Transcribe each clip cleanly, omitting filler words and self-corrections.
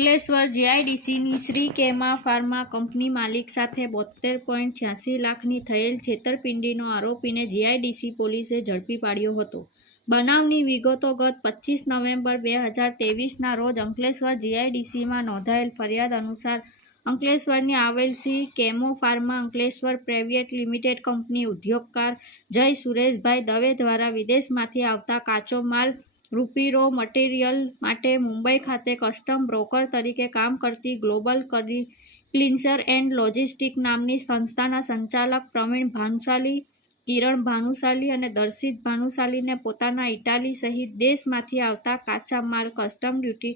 Ankleshwar જીઆઈડીસીની Shri કેમા pharma company માલિક સાથે 72.86 લાખની થયેલ છેતરપિંડીનો આરોપીને જીઆઈડીસી પોલીસે ઝડપી પાડ્યો હતો. બનાવની વિગતો ગત 25 નવેમ્બર 2023ના રોજ અંકલેશ્વર જીઆઈડીસીમાં નોંધાયેલ ફરિયાદ અનુસાર અંકલેશ્વરની આવેલ Shri Chemo Pharma Ankleshwar private limited company ઉદ્યોગકાર જય સુરેશભાઈ દવે દ્વારા વિદેશમાંથી આવતા કાચો માલ રૂપી રો મટીરિયલ માટે મુંબઈ ખાતે કસ્ટમ બ્રોકર તરીકે કામ કરતી ગ્લોબલ ક્લિન્સર એન્ડ લોજિસ્ટિક નામની સંસ્થાના સંચાલક પ્રવીણ ભાનુશાલી, કિરણ ભાનુશાલી અને દર્શિત ભાનુશાલીને પોતાના ઇટાલી સહિત દેશમાંથી આવતા કાચા માલ કસ્ટમ ડ્યુટી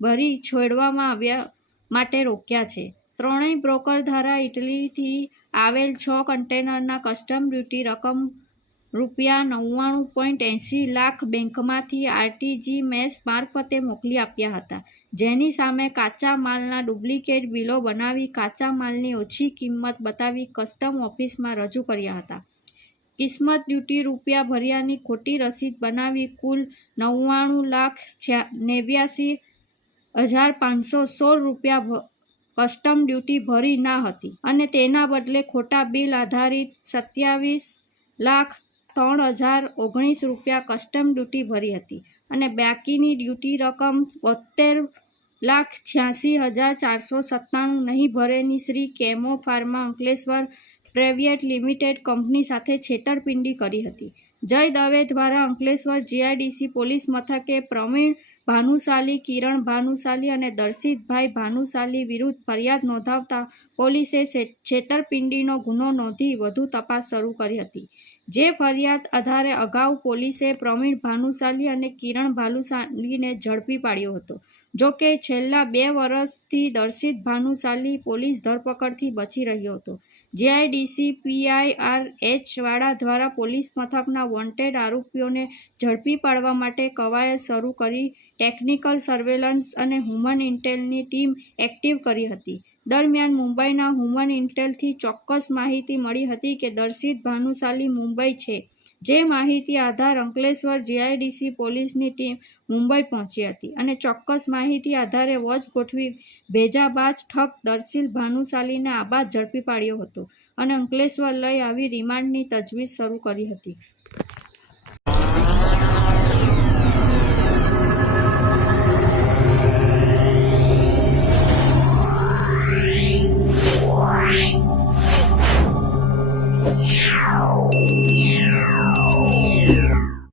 ભરી છોડવામાં આવ્યા માટે રોક્યા છે. ત્રણેય બ્રોકર દ્વારા ઇટલીથી આવેલ 6 કન્ટેનરના કસ્ટમ ડ્યુટી રકમ ₹99.80 લાખ બેંકમાંથી આરટીજીએસ મારફતે મોકલી આપ્યા હતા, જેની સામે કાચા માલના ડુપ્લિકેટ બિલો બનાવી કાચા માલની ઓછી કિંમત બતાવી કસ્ટમ ઓફિસમાં રજૂ કર્યા હતા. કિસ્મત ડ્યુટી રૂપિયા ભર્યાની ખોટી રસીદ બનાવી કુલ ₹99,89,516 કસ્ટમ ડ્યુટી ભરી ના હતી અને તેના બદલે ખોટા બિલ આધારિત ₹27,03,019 કસ્ટમ ડ્યુટી ભરી હતી અને બાકીની ડ્યુટી રકમ ₹72,86,497 નહીં ભરેની Shri Chemo Pharma Ankleshwar private limited company સાથે છેતરપિંડી કરી હતી. જય દવે દ્વારા અંકલેશ્વર જીઆઈડીસી પોલીસ મથકે પ્રવીણ ભાનુશાલી, કિરણ ભાનુશાલી અને દર્શિતભાઈ ભાનુશાલી વિરુદ્ધ ફરિયાદ નોંધાવતા પોલીસે છેતરપિંડીનો ગુનો નોંધી વધુ તપાસ શરૂ કરી હતી. જે ફરિયાદ આધારે અગાઉ પોલીસે પ્રવીણ ભાનુશાલી અને કિરણ ભાનુશાલીને ઝડપી પાડ્યો હતો. જોકે છેલ્લા 2 વર્ષથી દર્શિત ભાનુશાલી પોલીસ ધરપકડથી બચી રહ્યો હતો. જીઆઈડીસી PIRH વાળા દ્વારા પોલીસ મથકના વોન્ટેડ આરોપીઓને ઝડપી પાડવા માટે કવાયત શરૂ કરી ટેકનિકલ સર્વેલન્સ અને હ્યુમન ઇન્ટેલની ટીમ એક્ટિવ કરી હતી. દરમિયાન મુંબઈના હ્યુમન ઇન્ટેલથી ચોક્કસ માહિતી મળી હતી કે દર્શિત ભાનુશાલી મુંબઈ છે. જે માહિતી આધાર અંકલેશ્વર જીઆઈડીસી પોલીસની ટીમ મુંબઈ પહોંચી હતી અને ચોક્કસ માહિતી આધારે વોચ ગોઠવી ભેજાબાજ ઠગ દર્શિત ભાનુશાલીને આબાદ ઝડપી પાડ્યો હતો અને અંકલેશ્વર લઈ આવી રિમાન્ડની તજવીજ શરૂ કરી હતી. Yeah.